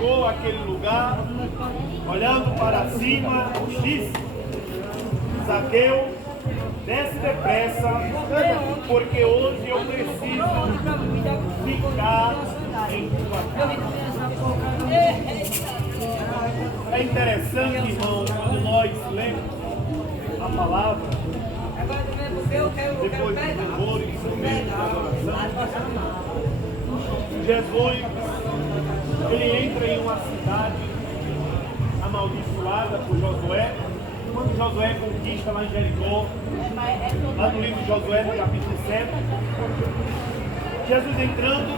chegou àquele lugar, olhando para cima, disse: Zaqueu, desce depressa, porque hoje eu preciso ficar em tua casa. É interessante, irmão, quando nós lemos a palavra, depois dos louvores, no meio da adoração, Jesus, ele entra em uma cidade amaldiçoada por Josué. Quando Josué conquista lá em Jericó, lá no livro de Josué, no capítulo 7, Jesus entrando,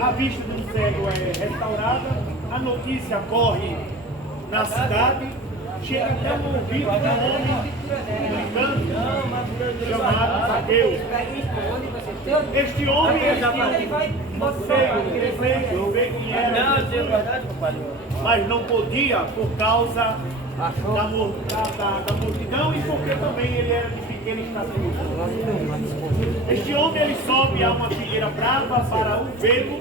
a vista do cego é restaurada, a notícia corre na cidade, chega até o ouvido de um homem gritando, chamado Zaqueu. Este homem, cego, ver quem era, mas não podia por causa da multidão e porque também ele era de pequena estatura. Este homem, ele sobe a uma figueira brava para o vê-lo.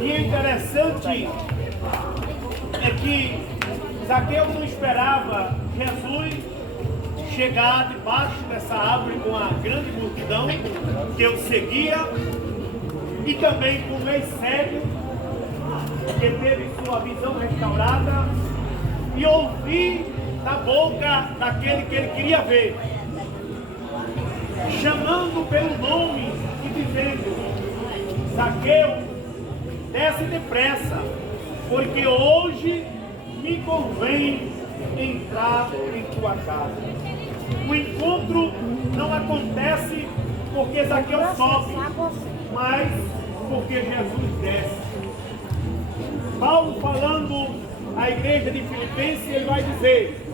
E é interessante é que Zaqueu não esperava Jesus chegar debaixo dessa árvore com a grande multidão que o seguia e também com o ex-cego que teve sua visão restaurada e ouvir da boca daquele que ele queria ver, chamando pelo nome e dizendo: Zaqueu, desce depressa, porque hoje me convém entrar em tua casa. O encontro não acontece porque Zaqueu sobe, mas porque Jesus desce. Paulo, falando à igreja de Filipenses, ele vai dizer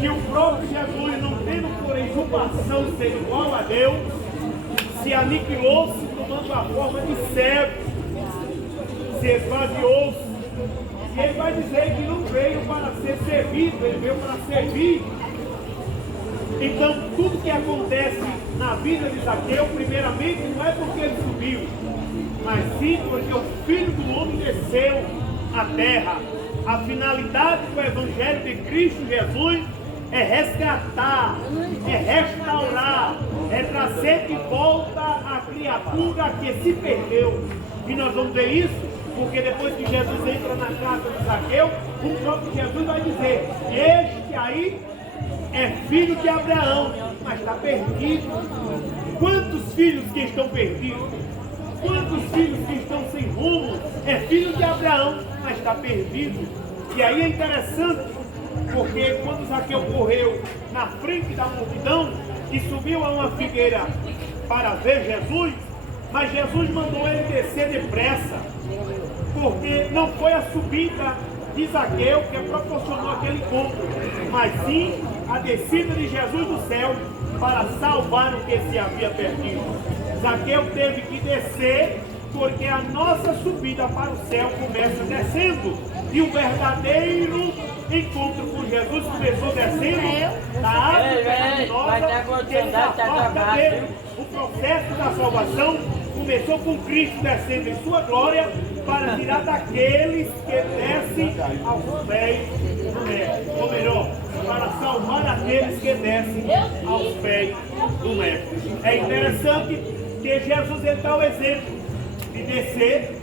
que o próprio Jesus, não tendo por usurpação ser igual a Deus, se aniquilou-se tomando a forma de servo, se esvaziou-se. E ele vai dizer que não veio para ser servido, ele veio para servir. Então, tudo que acontece na vida de Zaqueu, primeiramente, não é porque ele subiu, mas sim porque o Filho do Homem desceu à terra. A finalidade do Evangelho de Cristo Jesus é resgatar, é restaurar, é trazer de volta a criatura que se perdeu. E nós vamos ver isso, porque depois que Jesus entra na casa de Zaqueu, o próprio Jesus vai dizer: este aí é filho de Abraão, mas está perdido. Quantos filhos que estão perdidos? Quantos filhos que estão sem rumo? É filho de Abraão, mas está perdido. E aí é interessante, porque quando Zaqueu correu na frente da multidão e subiu a uma figueira para ver Jesus, mas Jesus mandou ele descer depressa, porque não foi a subida de Zaqueu que proporcionou aquele encontro, mas sim a descida de Jesus do céu para salvar o que se havia perdido. Zaqueu teve que descer, porque a nossa subida para o céu começa descendo, e o verdadeiro encontro com Jesus começou descendo da árvore pecaminosa, que ele afasta dele. O processo da salvação começou com Cristo descendo em sua glória para tirar daqueles que descem aos pés do Mestre. Ou melhor, para salvar aqueles que descem aos pés do Mestre. É interessante que Jesus ele dá o exemplo de descer,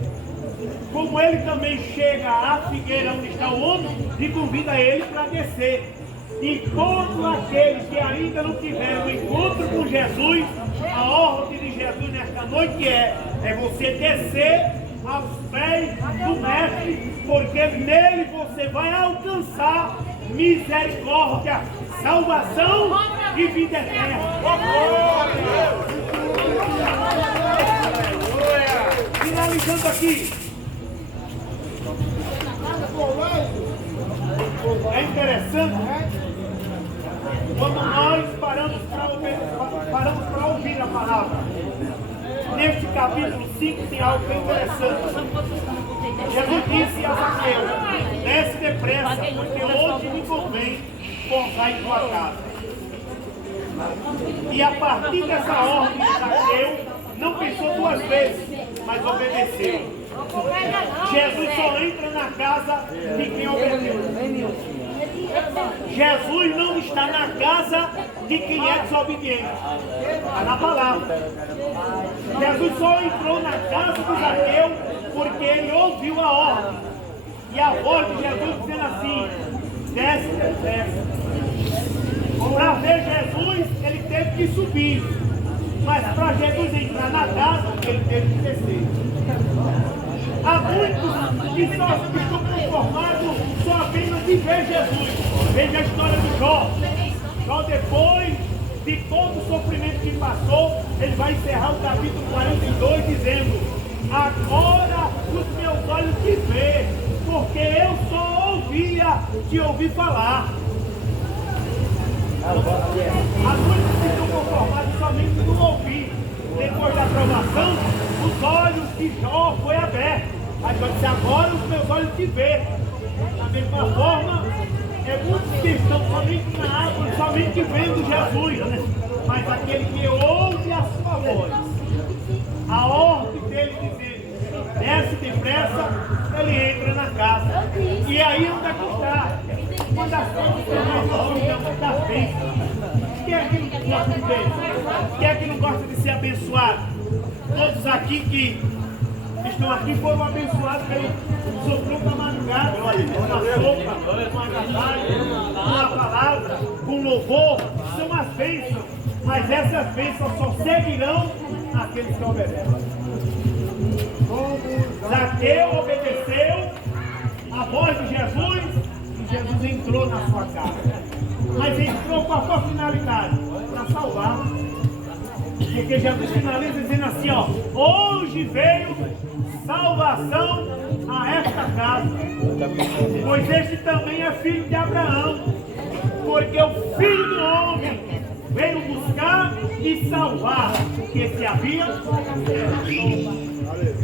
como ele também chega à figueira onde está o homem e convida ele para descer. E todos aqueles que ainda não tiveram um encontro com Jesus, a ordem de Jesus nesta noite é você descer aos pés do Mestre, porque nele você vai alcançar misericórdia, salvação e vida eterna. Finalizando aqui, é interessante quando nós paramos para ouvir a palavra. Neste capítulo 5 tem algo bem interessante. Jesus disse a Zaqueu: desce depressa, porque hoje me convém pousar em tua casa. E a partir dessa ordem de Zaqueu, não pensou duas vezes, mas obedeceu. Jesus só entra na casa de quem obedece. Jesus não está na casa de quem é desobediente. Está na palavra. Jesus só entrou na casa de Zaqueu porque ele ouviu a ordem. E a voz de Jesus dizendo assim: desce, desce. Para ver Jesus, ele teve que subir. Mas para Jesus entrar na casa, ele teve que descer. Há muitos que só estão conformados só apenas de ver Jesus. Veja a história de Jó. Jó, depois de todo o sofrimento que passou, ele vai encerrar o capítulo 42 dizendo: agora os meus olhos te vê, porque eu só ouvia te ouvir falar. Há muitos que estão conformados somente no ouvir. Depois da aprovação, os olhos de Jó foi aberto. Aí Jó disse: agora os meus olhos te vê. Da mesma forma, muitos que estão somente na água, somente vendo Jesus, mas aquele que ouve a sua voz, a ordem dele dizendo: desce depressa, ele entra na casa. E aí onde é que está? Uma das coisas que nós chamamos das bênçãos. Quem é que não gosta de bênçãos? Quem é que não gosta de ser abençoado? Todos aqui que estão aqui foram abençoados pelo sopro da madrugada, com a sopa, com a agasalho, com a palavra, com louvor. São as bênçãos, mas essas bênçãos só seguirão aqueles que obedecem. Zaqueu obedeceu a voz de Jesus e Jesus entrou na sua casa. Mas entrou com a sua finalidade, para salvar. Porque Jesus finaliza dizendo assim, ó: hoje veio salvação a esta casa, pois este também é filho de Abraão, porque o Filho do Homem veio buscar e salvar o que se havia.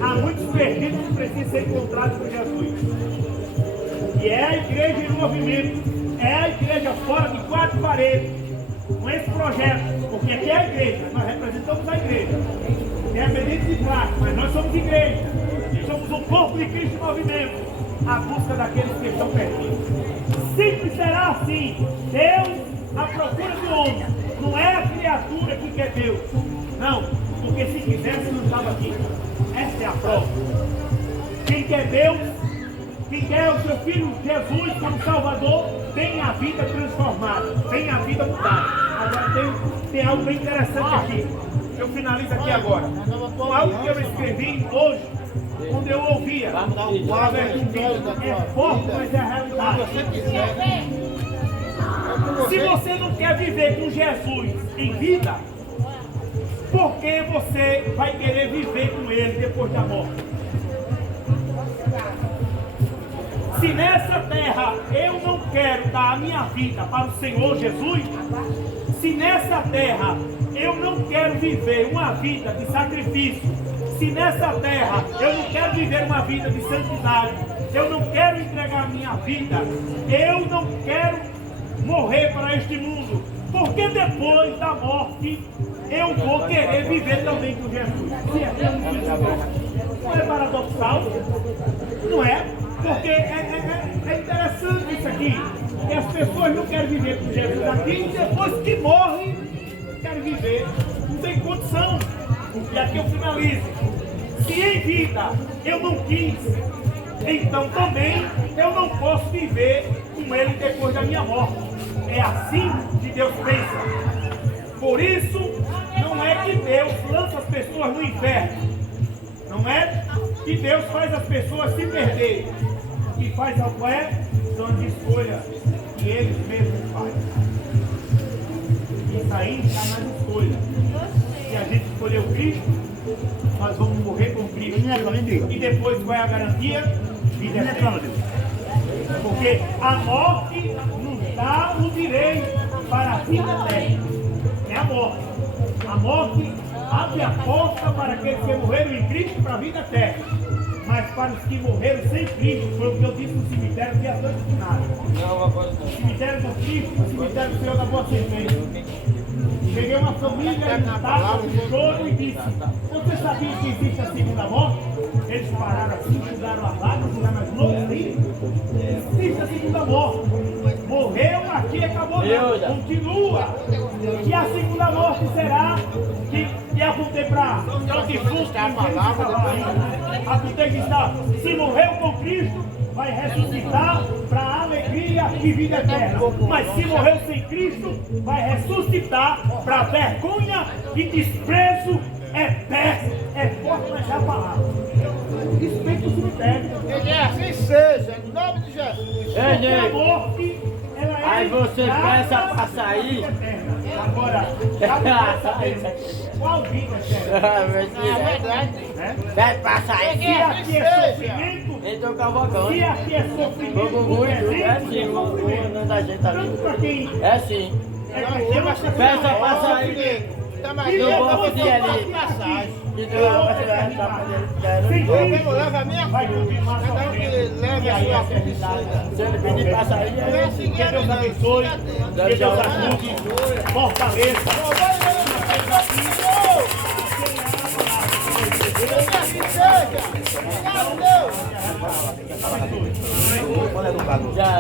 Há muitos perdidos que precisam ser encontrados por Jesus. E é a igreja em movimento, é a igreja fora de quatro paredes, com esse projeto, porque aqui é a igreja, nós representamos a igreja. Independente de classe, mas nós somos igreja, somos o corpo de Cristo em movimento, à busca daqueles que estão perdidos. Sempre será assim. Deus à procura do homem, não é a criatura que quer Deus, não, porque se quisesse não estava aqui. Essa é a prova. Quem quer Deus, quem quer o seu Filho Jesus como Salvador, tem a vida transformada, tem a vida mudada. Agora tem algo bem interessante aqui. Eu finalizo aqui agora. Com algo que eu escrevi hoje, quando eu ouvia. É forte, mas é a realidade. Se você não quer viver com Jesus em vida, por que você vai querer viver com Ele depois da morte? Se nessa terra eu não quero dar a minha vida para o Senhor Jesus, se nessa terra eu não quero viver uma vida de sacrifício, se nessa terra eu não quero viver uma vida de santidade, eu não quero entregar a minha vida, eu não quero morrer para este mundo, porque depois da morte eu vou querer viver também com Jesus. Não é paradoxal? Não é? Porque é interessante isso aqui, que as pessoas não querem viver com Jesus aqui e depois que morrem, querem viver. Não tem condição. E aqui eu finalizo. Se em vida eu não quis, então também eu não posso viver com Ele depois da minha morte. É assim que Deus pensa. Por isso, não é que Deus lança as pessoas no inferno. Não é que Deus faz as pessoas se perderem. O que faz algo são de escolha que eles mesmos fazem. Isso aí está nas escolhas. Se a gente escolheu Cristo, nós vamos morrer com Cristo. E depois qual é a garantia? Vida eterna. Porque a morte nos dá o direito para a vida eterna. É a morte. A morte abre a porta para aqueles que morreram em Cristo para a vida eterna. Mas para os que morreram sem Cristo, foi o que eu disse no cemitério de Santo Finado. No cemitério do Cristo, no cemitério do Senhor da Boa Semente. Cheguei a uma família em estado de choro e disse: você sabia que existe a segunda morte? Eles pararam assim, jogaram as lágrimas, jogaram as loucas aí. Existe a segunda morte. Morreu aqui, acabou não. Continua. E a segunda morte será que apontei para o defunto, apontei que está, se morreu com Cristo, vai ressuscitar para a alegria e vida eterna. Mas se morreu sem Cristo, vai ressuscitar para a vergonha e desprezo eterno. É forte, mas é a palavra. Respeita o cemitério. Que assim seja, em nome de Jesus. Porque a morte, ela é aí você peça para sair. Agora, já pode saber qual vida É verdade. Pede para sair. Se aqui é sofrimento, Então cavalcando. se aqui é sofrimento, Muito, é presente, sim, é sofrimento. o da gente ali. Tanto para quem É sim. é cristão, Peça para sair. Eu vou pedir ali. passagem. sem Cristo, Leva a minha vai continuar Cada um que sofrendo. leve a sua felicidade. Se ele pedir para sair, Não é assim Que Deus abençoe, que Deus ajude, fortaleça. Que assim seja. Obrigado, Deus. já